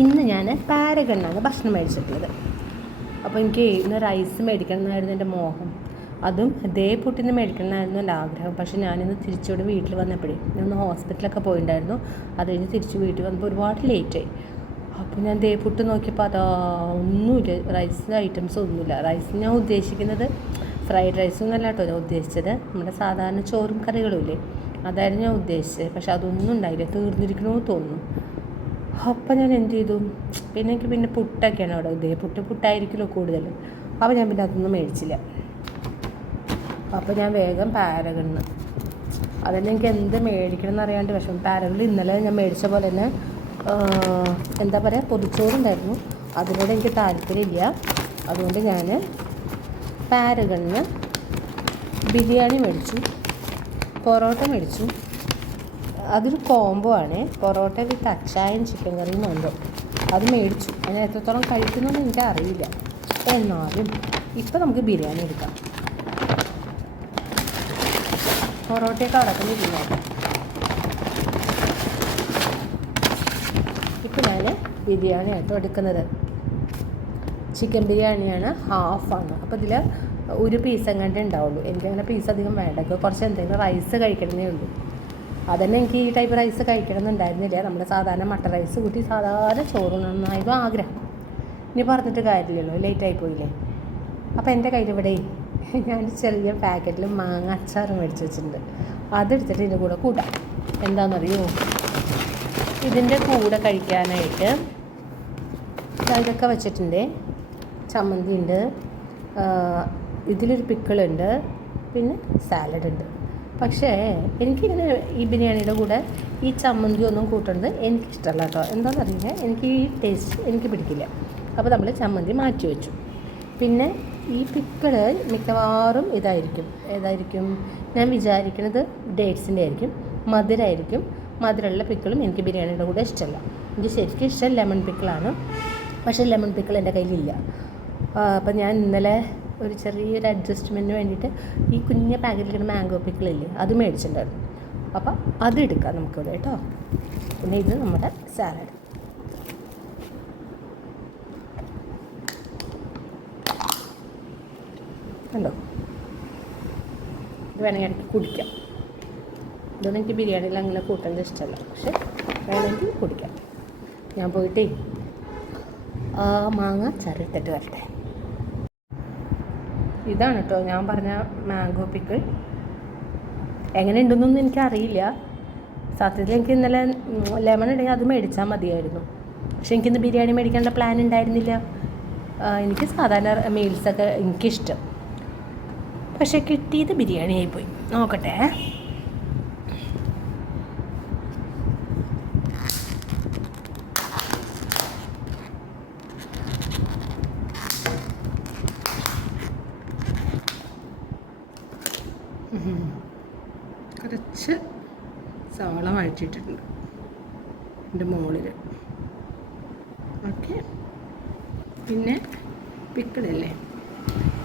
ഇന്ന് ഞാൻ പാരഗണിനാണ് ഭക്ഷണം മേടിച്ചിട്ടുള്ളത്. അപ്പോൾ എനിക്ക് ഇന്ന് റൈസ് മേടിക്കണം എന്നായിരുന്നു എൻ്റെ മോഹം. അതും ദേ പുട്ടിന് മേടിക്കണം എന്നായിരുന്നു എൻ്റെ ആഗ്രഹം. പക്ഷേ ഞാനിന്ന് തിരിച്ചോടെ വീട്ടിൽ വന്നപ്പോഴേ ഞാൻ ഹോസ്പിറ്റലൊക്കെ പോയിട്ടുണ്ടായിരുന്നു. അത് കഴിഞ്ഞ് തിരിച്ച് വീട്ടിൽ വന്നപ്പോൾ ഒരുപാട് ലേറ്റായി. അപ്പോൾ ഞാൻ ദേ പുട്ട് നോക്കിയപ്പോൾ അതാ ഒന്നുമില്ല, റൈസ് ഐറ്റംസ് ഒന്നുമില്ല. റൈസ് ഞാൻ ഉദ്ദേശിക്കുന്നത് ഫ്രൈഡ് റൈസൊന്നും അല്ല കേട്ടോ ഞാൻ ഉദ്ദേശിച്ചത്, നമ്മുടെ സാധാരണ ചോറും കറികളും ഇല്ലേ, അതായിരുന്നു ഞാൻ ഉദ്ദേശിച്ചത്. പക്ഷെ അതൊന്നും ഉണ്ടായില്ല, തീർന്നിരിക്കണമെന്ന് തോന്നുന്നു. അപ്പം ഞാൻ എന്ത് ചെയ്തു, പിന്നെ എനിക്ക് പിന്നെ പുട്ടൊക്കെയാണ് അവിടെ, ഇതേ പുട്ടായിരിക്കുമല്ലോ കൂടുതൽ. അപ്പോൾ ഞാൻ പിന്നെ അതൊന്നും മേടിച്ചില്ല. അപ്പോൾ ഞാൻ വേഗം പാരഗണിന്, അതന്നെ എനിക്ക് എന്ത് മേടിക്കണം എന്നറിയാണ്ട് വിഷമം. പാരഗണിൽ ഇന്നലെ ഞാൻ മേടിച്ച പോലെ തന്നെ എന്താ പറയുക, പൊതിച്ചോറുണ്ടായിരുന്നു. അതിനോട് എനിക്ക് താല്പര്യമില്ല. അതുകൊണ്ട് ഞാൻ പാരഗണിന് ബിരിയാണി മേടിച്ചു, പൊറോട്ട മേടിച്ചു. അതൊരു കോംബോ ആണ്, പൊറോട്ട വിത്ത് അച്ചായൻ ചിക്കൻ കറിയും ഉണ്ടോ, അത് മേടിച്ചു. അതിന് എത്രത്തോളം കഴിക്കുന്നതെന്ന് എനിക്കറിയില്ല. എന്നാലും ഇപ്പം നമുക്ക് ബിരിയാണി എടുക്കാം. പൊറോട്ടയൊക്കെ അടക്കുന്നില്ല. ഇപ്പം ഞാൻ ബിരിയാണി ആട്ടോ എടുക്കുന്നത്. ചിക്കൻ ബിരിയാണിയാണ്, ഹാഫാണ്. അപ്പോൾ ഇതിൽ ഒരു പീസ് എങ്ങാണ്ടേ ഉണ്ടാവുള്ളൂ. എനിക്കങ്ങനെ പീസ് അധികം വേണ്ട, കുറച്ച് എന്തെങ്കിലും റൈസ് കഴിക്കണമെന്നേ ഉള്ളൂ. അതന്നെ എനിക്ക് ഈ ടൈപ്പ് റൈസ് കഴിക്കണം എന്നുണ്ടായിരുന്നില്ല. നമ്മുടെ സാധാരണ മട്ടൻ റൈസ് കൂട്ടി സാധാരണ ചോറ് നന്നായിരുന്നു ആഗ്രഹം. ഇനി പറഞ്ഞിട്ട് കാര്യമില്ലല്ലോ, ലേറ്റായി പോയില്ലേ. അപ്പോൾ എൻ്റെ കയ്യിലിവിടെ ഞാൻ ചെറിയ പാക്കറ്റിൽ മാങ്ങ അച്ചാർ മേടിച്ച് വെച്ചിട്ടുണ്ട്. അതെടുത്തിട്ട് ഇതിൻ്റെ കൂടെ കൂട്ടാം. എന്താണെന്നറിയോ, ഇതിൻ്റെ കൂടെ കഴിക്കാനായിട്ട് ഇതൊക്കെ വെച്ചിട്ടുണ്ട്. ചമ്മന്തി ഉണ്ട്, ഇതിലൊരു പിക്കിളുണ്ട്, പിന്നെ സാലഡ് ഉണ്ട്. പക്ഷേ എനിക്കിങ്ങനെ ഈ ബിരിയാണിയുടെ കൂടെ ഈ ചമ്മന്തി ഒന്നും കൂട്ടുന്നത് എനിക്കിഷ്ടമല്ല കേട്ടോ. എന്താണെന്നറിയില്ല, എനിക്ക് ഈ ടേസ്റ്റ് എനിക്ക് പിടിക്കില്ല. അപ്പോൾ നമ്മൾ ചമ്മന്തി മാറ്റി വെച്ചു. പിന്നെ ഈ പിക്കിള് മിക്കവാറും ഏതായിരിക്കും ഞാൻ വിചാരിക്കുന്നത് ഡേറ്റ്സിൻ്റെ ആയിരിക്കും, മധുരമായിരിക്കും. മധുരമുള്ള പിക്കിളും എനിക്ക് ബിരിയാണിയുടെ കൂടെ ഇഷ്ടമല്ല. എനിക്ക് ശരിക്കും ഇഷ്ടം ലെമൺ പിക്കിളാണ്. പക്ഷേ ലെമൺ പിക്കിൾ എൻ്റെ കയ്യിലില്ല. അപ്പം ഞാൻ ഇന്നലെ ഒരു ചെറിയൊരു അഡ്ജസ്റ്റ്മെൻറ്റിന് വേണ്ടിയിട്ട് ഈ കുഞ്ഞ പാക്കറ്റിലിരിക്കുന്ന മാംഗോ പിക്കിളില്ലേ, അത് മേടിച്ചിട്ടുണ്ടായിരുന്നു. അപ്പം അതെടുക്കാം നമുക്കിവിടെ കേട്ടോ. പിന്നെ ഇത് നമ്മുടെ സാലഡ്. കണ്ടോ, ഇത് വേണമെങ്കിൽ ഇടയ്ക്ക് കുടിക്കാം. ഇതൊന്നും എനിക്ക് ബിരിയാണിയിൽ അങ്ങനെ കൂട്ടുന്നത് ഇഷ്ടമല്ല, പക്ഷെ വേണമെങ്കിൽ കുടിക്കാം. ഞാൻ പോയിട്ടേ മാങ്ങ ചറിട്ടിട്ട് വരട്ടെ. ഇതാണ് കേട്ടോ ഞാൻ പറഞ്ഞ മാംഗോ പിക്കിൾ. എങ്ങനെ ഉണ്ടെന്നൊന്നും എനിക്കറിയില്ല. സത്യത്തിൽ എനിക്ക് ഇന്നലെ ലെമൺ ഉണ്ടെങ്കിൽ അത് മേടിച്ചാൽ മതിയായിരുന്നു. പക്ഷെ എനിക്കിന്ന് ബിരിയാണി മേടിക്കാനുള്ള പ്ലാൻ ഉണ്ടായിരുന്നില്ല. എനിക്ക് സാധാരണ മീൽസൊക്കെ എനിക്കിഷ്ടം. പക്ഷെ കിട്ടിയത് ബിരിയാണി ആയിപ്പോയി. നോക്കട്ടെ. കുറച്ച് സവാള വഴറ്റിയിട്ടുണ്ട് എൻ്റെ മുകളിൽ. ഓക്കെ, പിന്നെ പിക്കിളല്ലേ,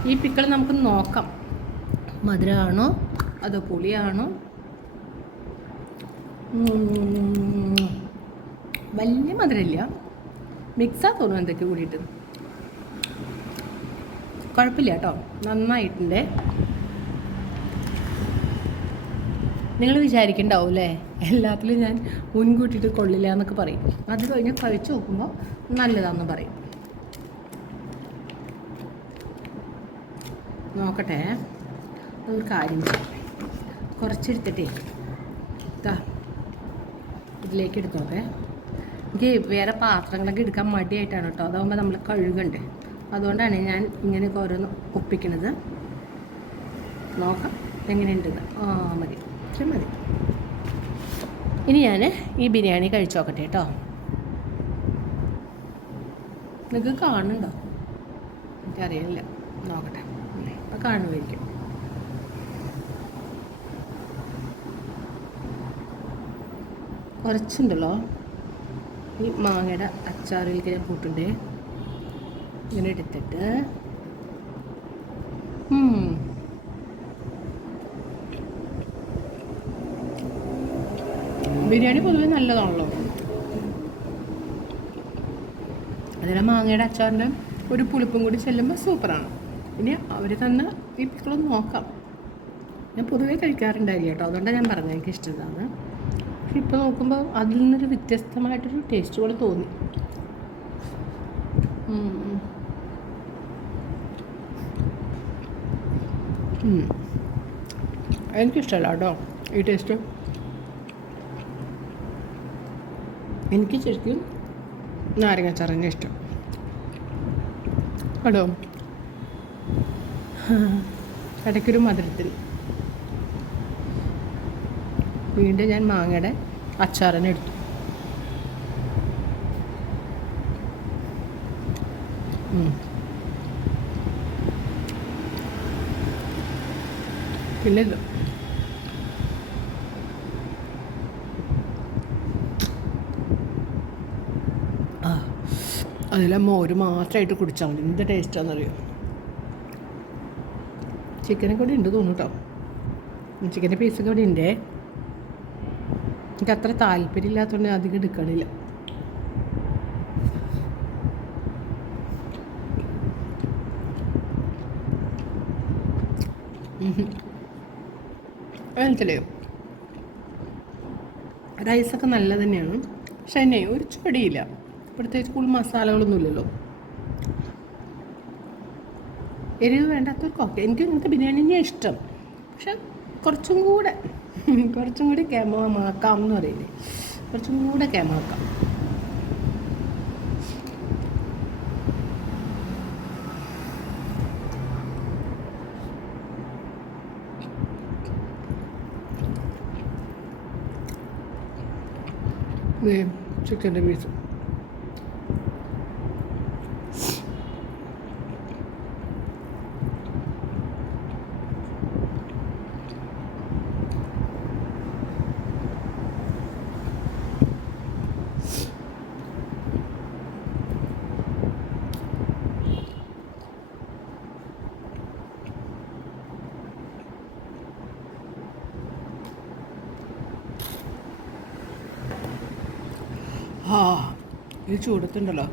ഈ പിക്കിൾ നമുക്ക് നോക്കാം മധുരമാണോ അതോ പുളിയാണോ. വലിയ മധുരമില്ല, മിക്സാ തോന്നുന്നു എന്തൊക്കെ കൂടിയിട്ട്. കുഴപ്പമില്ല കേട്ടോ, നന്നായിട്ടുണ്ട്. നിങ്ങൾ വിചാരിക്കണ്ടാവും അല്ലേ, എല്ലാത്തിലും ഞാൻ മുൻകൂട്ടിയിട്ട് കൊള്ളില്ല എന്നൊക്കെ പറയും. അത് കഴിഞ്ഞ് കഴിച്ച് നോക്കുമ്പോൾ നല്ലതാണെന്ന് പറയും. നോക്കട്ടെ, ഒരു കാര്യം കുറച്ചെടുത്തിട്ടേ ഇതിലേക്ക് എടുത്തോട്ടെ. എനിക്ക് വേറെ പാത്രങ്ങളൊക്കെ എടുക്കാൻ മടിയായിട്ടാണ് കേട്ടോ. അതാകുമ്പോൾ നമ്മൾ കഴുകണ്ടേ, അതുകൊണ്ടാണ് ഞാൻ ഇങ്ങനെ ഓരോന്ന് ഒപ്പിക്കണത്. നോക്കാം എങ്ങനെയുണ്ടെന്ന്. മതി, മതി. ഇനി ഞാൻ ഈ ബിരിയാണി കഴിച്ചു നോക്കട്ടെ കേട്ടോ. നിങ്ങൾക്ക് കാണുന്നുണ്ടോ എനിക്കറിയില്ല, നോക്കട്ടെ. അപ്പം കാണുമായിരിക്കും. കുറച്ചുണ്ടല്ലോ ഈ മാങ്ങയുടെ അച്ചാറിലേക്ക് ഞാൻ കൂട്ടുണ്ടേ. ഇങ്ങനെ എടുത്തിട്ട് ബിരിയാണി പൊതുവെ നല്ലതാണല്ലോ. അതിലെ മാങ്ങയുടെ അച്ചാറിൻ്റെ ഒരു പുളിപ്പും കൂടി ചെല്ലുമ്പോൾ സൂപ്പറാണ്. ഇനി അവർ തന്ന ഈ പിക്കിളൊന്ന് നോക്കാം. ഞാൻ പൊതുവേ കഴിക്കാറുണ്ടായില്ല കേട്ടോ, അതുകൊണ്ടാണ് ഞാൻ പറഞ്ഞത് എനിക്ക് ഇഷ്ടമാണ്. പക്ഷെ ഇപ്പോൾ നോക്കുമ്പോൾ അതിൽ നിന്നൊരു വ്യത്യസ്തമായിട്ടൊരു ടേസ്റ്റ് പോലെ തോന്നി. എനിക്കിഷ്ടമല്ല കേട്ടോ ഈ ടേസ്റ്റ്. എനിക്ക് ശരിക്കും നാരങ്ങാച്ചാർ തന്നെ ഇഷ്ടം കേട്ടോ. ഇടയ്ക്കൊരു മധുരത്തിൽ വീണ്ടും ഞാൻ മാങ്ങയുടെ അച്ചാറിനെ എടുത്തു. പിന്നെ ഇത് അതിലെ മോര് മാത്രമായിട്ട് കുടിച്ചാൽ മതി. എന്ത് ടേസ്റ്റാണെന്നറിയോ. ചിക്കനൊക്കെ ഇവിടെ ഉണ്ട് തോന്നുന്നു കേട്ടോ. ചിക്കൻ്റെ പീസൊക്കെ ഇവിടെ ഉണ്ടേ. എനിക്ക് അത്ര താല്പര്യമില്ലാത്തതുകൊണ്ട് അധികം എടുക്കണില്ല. മനസ്സിലായോ? റൈസൊക്കെ നല്ല തന്നെയാണ്, പക്ഷെ എന്നെ ഒരു ചെടിയില്ല. പ്രത്യേകിച്ച് കൂടുതൽ മസാലകളൊന്നും ഇല്ലല്ലോ. എരിവ് വേണ്ടാത്തവർക്കൊക്കെ എനിക്ക് ഇങ്ങനത്തെ ബിരിയാണി തന്നെയാണ് ഇഷ്ടം. പക്ഷെ കുറച്ചും കൂടി കേമമാക്കാം എന്ന് പറയില്ലേ, കുറച്ചും കൂടെ കേമാക്കാം. ചിക്കൻ്റെ പീസ് ഇത് ചൂടത്തുണ്ടല്ലോ,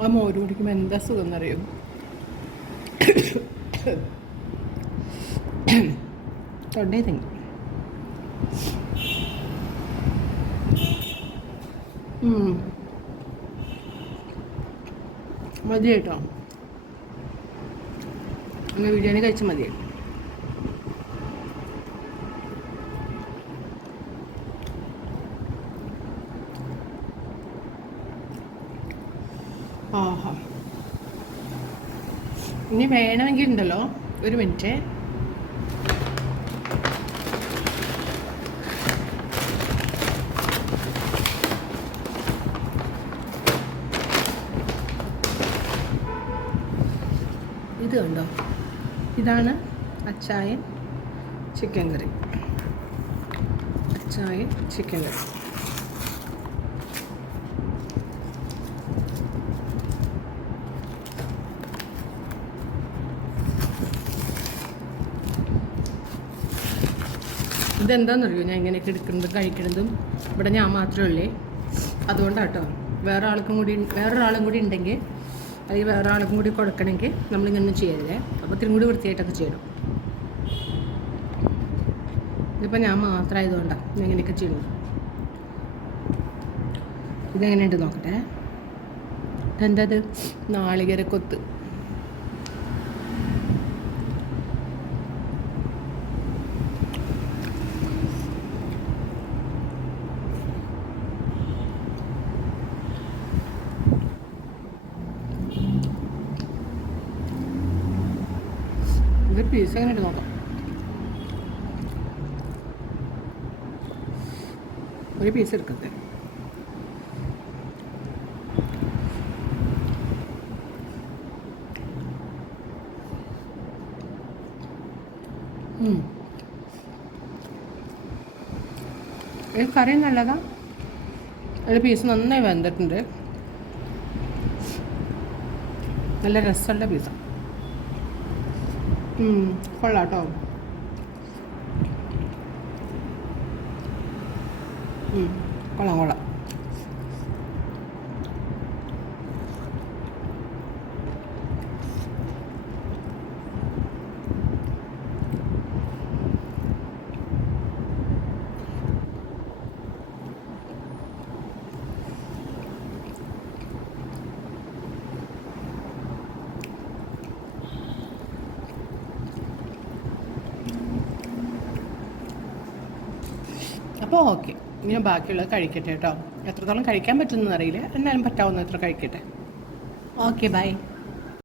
ആ മോര് കുടിക്കുമ്പോൾ എന്താ സുഖം എന്നറിയും. തൊണ്ടേ തിങ്ങി. മതി കേട്ടോ, അങ്ങനെ ബിരിയാണി കഴിച്ചാൽ മതിയായി. ആഹാ, ഇനി വേണമെങ്കിൽ ഉണ്ടല്ലോ, ഒരു മിനിറ്റ്. ഇത് കണ്ടോ, ഇതാണ് അച്ചായൻ ചിക്കൻ കറി. അച്ചായൻ ചിക്കൻ കറി ഇതെന്താണെന്നറിയോ ഞാൻ ഇങ്ങനെയൊക്കെ എടുക്കുന്നതും കഴിക്കുന്നതും? ഇവിടെ ഞാൻ മാത്രമേ ഉള്ളേ, അതുകൊണ്ടാട്ടോ. വേറൊരാളും കൂടി ഉണ്ടെങ്കിൽ, അല്ലെങ്കിൽ വേറെ ആൾക്കും കൂടി കൊടുക്കണമെങ്കിൽ നമ്മളിങ്ങനെ ചെയ്യരുതേ. അപ്പോൾ ഇത്തിരി കൂടി വൃത്തിയായിട്ടൊക്കെ ചെയ്യണം. ഇതിപ്പോൾ ഞാൻ മാത്രമായതുകൊണ്ടാണ് ഞാൻ ഇങ്ങനെയൊക്കെ ചെയ്യുന്നത്. ഇതെങ്ങനെയുണ്ട് നോക്കട്ടെ. ഇതെന്തത്? നാളികേരക്കൊത്ത്. ഇത് പീസ് എങ്ങനെ ഇട്ട് നോക്കാം. ഒരു പീസ് എടുക്കട്ടെ. ഈ കറി നല്ലതാണ്. ഒരു പീസ് നന്നായി വെന്തിട്ടുണ്ട്. നല്ല രസമുള്ള പീസാണ്. കൊള്ളാം കേട്ടോ. കൊള്ളാം. അപ്പോൾ ഓക്കെ, ഇനി ബാക്കിയുള്ളത് കഴിക്കട്ടെ കേട്ടോ. എത്രത്തോളം കഴിക്കാൻ പറ്റുമെന്ന് അറിയില്ല, എന്നാലും പറ്റാവുന്ന എത്ര കഴിക്കട്ടെ. Okay, by.